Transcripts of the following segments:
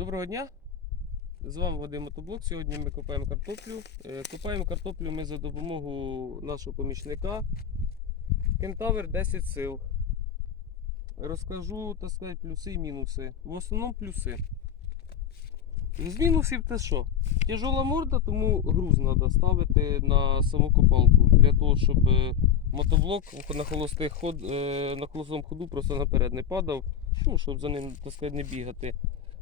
Доброго дня! З вами Вадим Мотоблок. Сьогодні ми копаємо картоплю. Е, Копаємо картоплю ми за допомогою нашого помічника Кентавр 10 сил. Розкажу, так сказати, плюси і мінуси. В основному плюси. З мінусів те що? Тяжола морда, тому груз треба ставити на саму копалку. Для того, щоб е, мотоблок на, холостих ход, е, на холостому ходу просто наперед не падав, ну, щоб за ним так сказати, не бігати.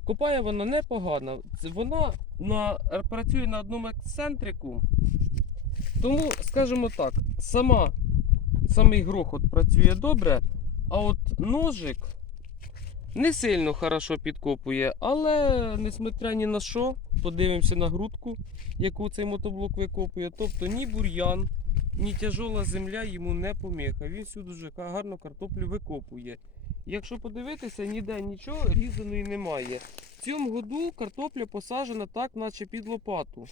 Копає вона непогано. Вона на, працює на одному ексцентрику. Тому, скажімо так, сама, самий грохот працює добре, а от ножик не сильно хорошо підкопує, але несмотря ні на що, подивимося на грудку, яку цей мотоблок викопує. Тобто ні бур'ян, ні тяжола земля йому не поміха. Він всю дуже гарно картоплю викопує. Якщо подивитися, ніде нічого різаної немає. В цьому году картопля посаджена так, наче під лопату.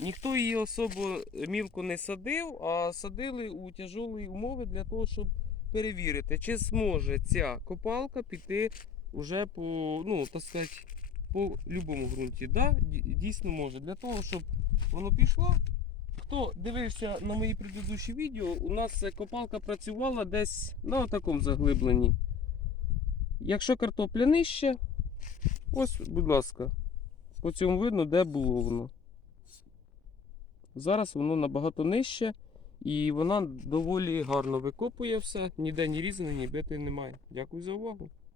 Ніхто її особо мілко не садив, а садили у тяжолі умови для того, щоб перевірити, чи зможе ця копалка піти уже по, ну, так сказати, по любому ґрунті. Да? Дійсно може. Для того, щоб воно пішло. Хто дивився на мої предыдущі відео, у нас копалка працювала десь на такому заглибленні. Якщо картопля нижче, ось, будь ласка, по цьому видно, де було воно. Зараз воно набагато нижче і вона доволі гарно викопує все, ніде ні різаної, ні бити немає. Дякую за увагу.